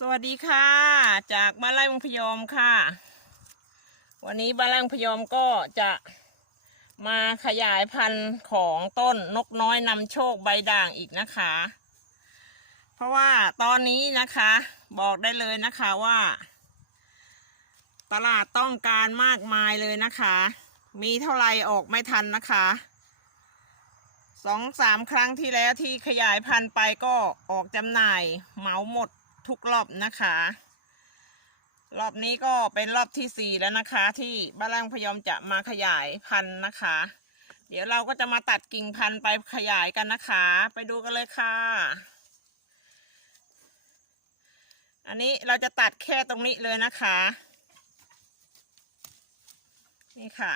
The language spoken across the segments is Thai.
สวัสดีค่ะ จากบ้านไร่วงพยอมค่ะ วันนี้บ้านไร่วงพยอมก็จะมาขยายพันธุ์ของต้นนกน้อยนำโชคใบด่างอีกนะคะ เพราะว่าตอนนี้นะคะบอกได้เลยนะคะว่า ตลาดต้องการมากมายเลยนะคะ มีเท่าไหร่ออกไม่ทันนะคะสองสามครั้งที่แล้วที่ขยายพันธุ์ไปก็ออกจำหน่ายเหมาหมด ทุกรอบนะคะ รอบนี้ก็เป็นรอบที่สี่แล้วนะคะ ที่บ้านแรงพยอมจะมาขยายพันธุ์นะคะ เดี๋ยวเราก็จะมาตัดกิ่งพันธุ์ไปขยายกันนะคะ ไปดูกันเลยค่ะ อันนี้เราจะตัดแค่ตรงนี้เลยนะคะ นี่ค่ะ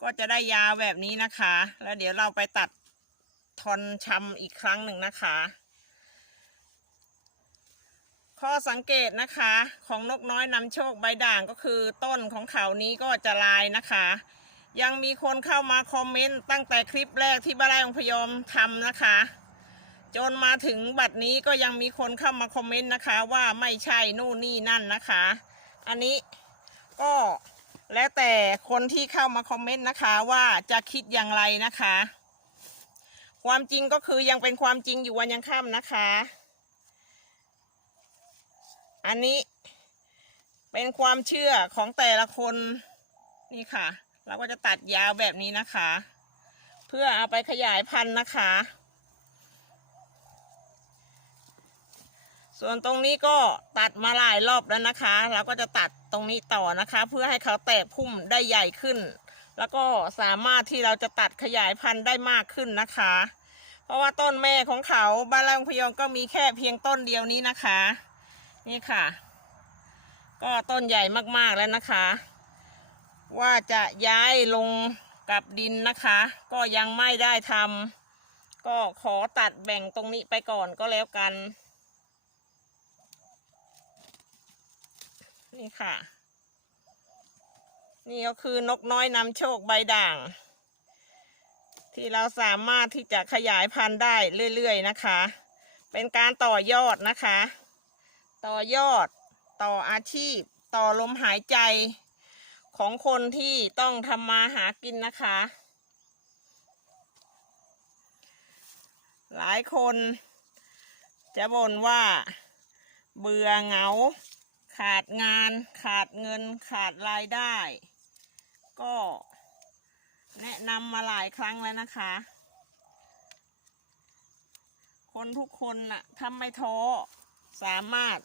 ก็จะได้ยาวแบบนี้นะคะ แล้วเดี๋ยวเราไปตัดทอนชำอีกครั้งหนึ่งนะคะ ข้อสังเกตนะคะของนกน้อยนำโชคใบด่างก็คือต้นของเขานี้ก็จะลายนะคะ ยังมีคนเข้ามาคอมเมนต์ตั้งแต่คลิปแรกที่บ้านไร่องพยอมทำนะคะ จนมาถึงบัดนี้ก็ยังมีคนเข้ามาคอมเมนต์นะคะว่าไม่ใช่นู่นนี่นั่นนะคะ อันนี้ก็แล้วแต่คนที่เข้ามาคอมเมนต์นะคะว่าจะคิดอย่างไรนะคะ ความจริงก็คือยังเป็นความจริงอยู่วันยังค่ำนะคะ อันนี้เป็นความเชื่อของแต่ละคนนี่ค่ะ เราก็จะตัดยาวแบบนี้นะคะ เพื่อเอาไปขยายพันธุ์นะคะ ส่วนตรงนี้ก็ตัดมาหลายรอบแล้วนะคะ เราก็จะตัดตรงนี้ต่อนะคะ เพื่อให้เขาแตกพุ่มได้ใหญ่ขึ้น แล้วก็สามารถที่เราจะตัดขยายพันธุ์ได้มากขึ้นนะคะ เพราะว่าต้นแม่ของเขาบ้านลังพยองก็มีแค่เพียงต้นเดียวนี้นะคะ นี่ค่ะ ก็ต้นใหญ่มากๆแล้วนะคะ ว่าจะย้ายลงกับดินนะคะ ก็ยังไม่ได้ทำก็ขอตัดแบ่งตรงนี้ไปก่อนก็แล้วกัน นี่ค่ะ นี่ก็คือนกน้อยนำโชคใบด่าง ที่เราสามารถที่จะขยายพันธุ์ได้เรื่อยๆนะคะ เป็นการต่อยอดนะคะ ต่อยอด ต่ออาชีพ ต่อลมหายใจของคนที่ต้องทำมาหากินนะคะ หลายคนจะบ่นว่าเบื่อเหงา ขาดงาน ขาดเงิน ขาดรายได้ ก็แนะนำมาหลายครั้งแล้วนะคะ คนทุกคนน่ะทำไม่ท้อ สามารถ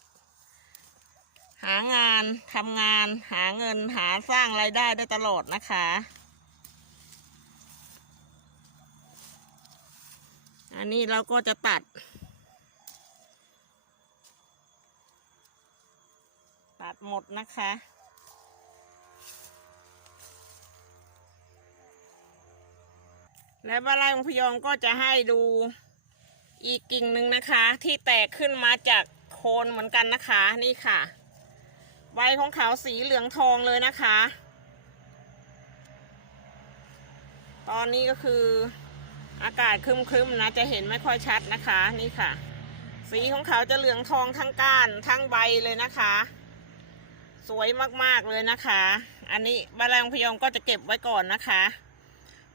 หางานทำงาน หาเงินหาสร้างรายได้ได้ตลอดนะคะอันนี้เราก็จะตัด ตัดหมดนะคะ และบานไร่ของพยองก็จะให้ดูอีกกิ่งหนึ่งนะคะ ที่แตกขึ้นมาจาก คนเหมือนกันนะคะนี่ค่ะ ใบของเขาสีเหลืองทองเลยนะคะ ตอนนี้ก็คืออากาศครึมๆนะจะเห็นไม่ค่อยชัดนะคะนี่ค่ะ สีของเขาจะเหลืองทองทั้งก้านทั้งใบเลยนะคะ สวยมากๆเลยนะคะ อันนี้บแรงพยองก็จะเก็บไว้ก่อนนะคะ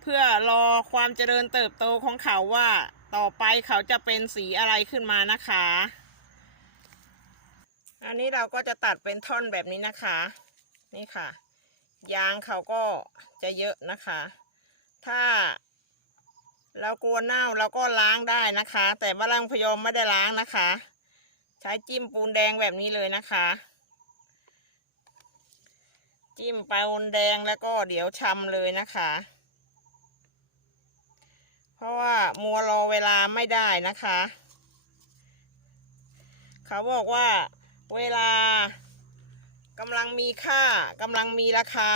เพื่อรอความเจริญเติบโตของเขาว่าต่อไปเขาจะเป็นสีอะไรขึ้นมานะคะ อันนี้เราก็จะตัดเป็นท่อนแบบนี้นะคะ นี่ค่ะ ยางเขาก็จะเยอะนะคะ ถ้า เรากลัวเน่าเราก็ล้างได้นะคะ แต่บ้านลังพยอมไม่ได้ล้างนะคะ ใช้จิ้มปูนแดงแบบนี้เลยนะคะ จิ้มปูนแดงแล้วก็เดี๋ยวชำเลยนะคะ เพราะว่ามัวรอเวลาไม่ได้นะคะ เขาบอกว่า เวลากำลังมีค่ากำลังมีราคา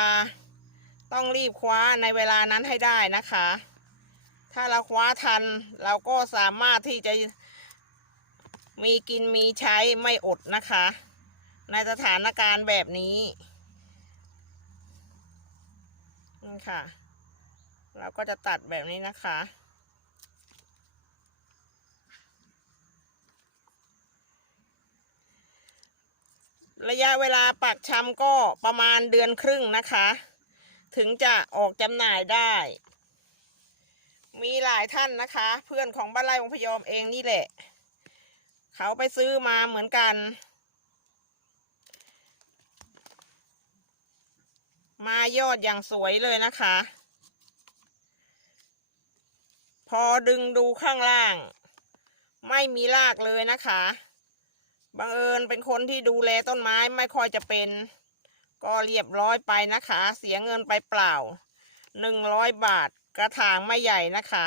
ต้องรีบคว้าในเวลานั้นให้ได้นะคะ ถ้าเราคว้าทันเราก็สามารถที่จะมีกินมีใช้ไม่อดนะคะ ในสถานการณ์แบบนี้นี่ค่ะ เราก็จะตัดแบบนี้นะคะ ระยะเวลาปักชำก็ประมาณเดือนครึ่งนะคะ ถึงจะออกจำหน่ายได้ มีหลายท่านนะคะ เพื่อนของบ้านไร่วงพยอมเองนี่แหละ เขาไปซื้อมาเหมือนกัน มายอดอย่างสวยเลยนะคะ พอดึงดูข้างล่าง ไม่มีรากเลยนะคะ บังเอิญเป็นคนที่ดูแลต้นไม้ไม่ค่อยจะเป็น ก็เรียบร้อยไปนะคะ เสียเงินไปเปล่าหนึ่งร้อยบาทกระถางไม่ใหญ่นะคะ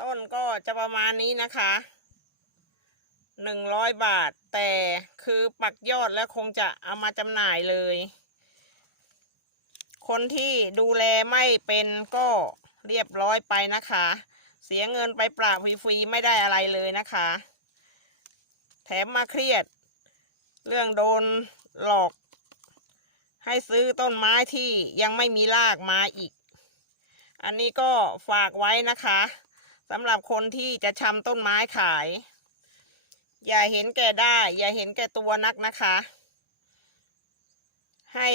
ต้นก็จะประมาณนี้นะคะหนึ่งร้อยบาท แต่คือปักยอดแล้วคงจะเอามาจำหน่ายเลย คนที่ดูแลไม่เป็นก็เรียบร้อยไปนะคะ เสียเงินไปปล่าฟรีๆไม่ได้อะไรเลยนะคะ แถมมาเครียด เรื่องโดนหลอก ให้ซื้อต้นไม้ที่ยังไม่มีรากมาอีก อันนี้ก็ฝากไว้นะคะสำหรับคนที่จะชำต้นไม้ขาย อย่าเห็นแก่ได้ อย่าเห็นแก่ตัวนักนะคะ ให้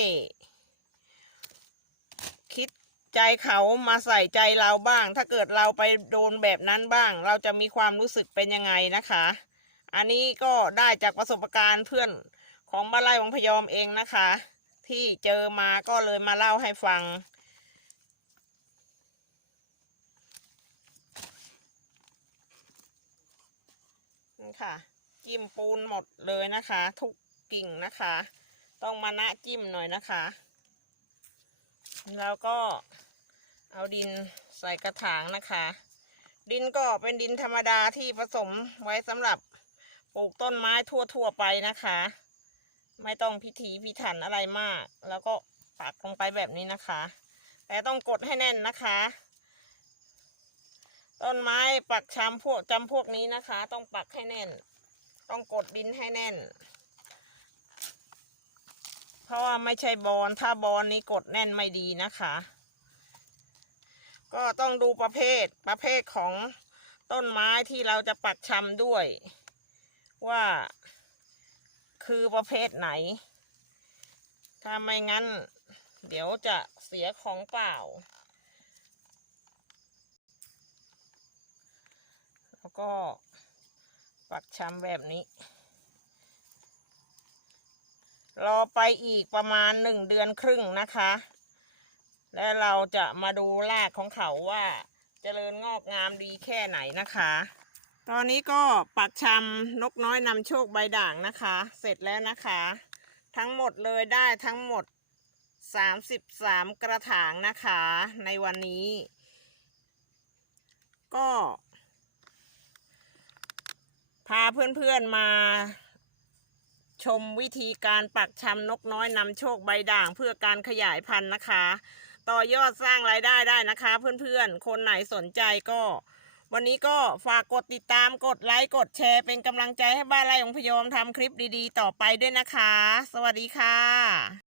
คิดใจเขามาใส่ใจเราบ้าง ถ้าเกิดเราไปโดนแบบนั้นบ้าง เราจะมีความรู้สึกเป็นยังไงนะคะ อันนี้ก็ได้จากประสบการณ์เพื่อนของบ้านไร่วังพยอมเองนะคะ ที่เจอมาก็เลยมาเล่าให้ฟัง นี่ค่ะ จิ้มปูนหมดเลยนะคะ ทุกกิ่งนะคะ ต้องมานะจิ้มหน่อยนะคะ แล้วก็เอาดินใส่กระถางนะคะ ดินก็เป็นดินธรรมดาที่ผสมไว้สำหรับปลูกต้นไม้ทั่วๆไปนะคะ ไม่ต้องพิถีพิถันอะไรมาก แล้วก็ปักลงไปแบบนี้นะคะ แต่ต้องกดให้แน่นนะคะ ต้นไม้ปักชำพวกจำพวกนี้นะคะ ต้องปักให้แน่น ต้องกดดินให้แน่น ราะว่าไม่ใช่บอลถ้าบอลนี้กดแน่นไม่ดีนะคะ ก็ต้องดูประเภทประเภทของต้นไม้ที่เราจะปักชำด้วย ว่าคือประเภทไหน ถ้าไม่งั้น เดี๋ยวจะเสียของเปล่า แล้วก็ปักชำแบบนี้ รอไปอีกประมาณหนึ่งเดือนครึ่งนะคะ และเราจะมาดูรากของเขาว่าเจริญงอกงามดีแค่ไหนนะคะ ตอนนี้ก็ปักชำนกน้อยนำโชคใบด่างนะคะ เสร็จแล้วนะคะ ทั้งหมดเลยได้ทั้งหมด 33 กระถางนะคะ ในวันนี้ ก็ พาเพื่อนๆมา ชมวิธีการปักชำนกน้อยนำโชคใบด่างเพื่อการขยายพันธุ์นะคะ ต่อยอดสร้างรายได้ได้นะคะ เพื่อนๆ คนไหนสนใจก็ วันนี้ก็ฝากกดติดตามกดไลค์กดแชร์เป็นกำลังใจให้บ้านไร่ของพยอมทำคลิปดีๆ ต่อไปด้วยนะคะ สวัสดีค่ะ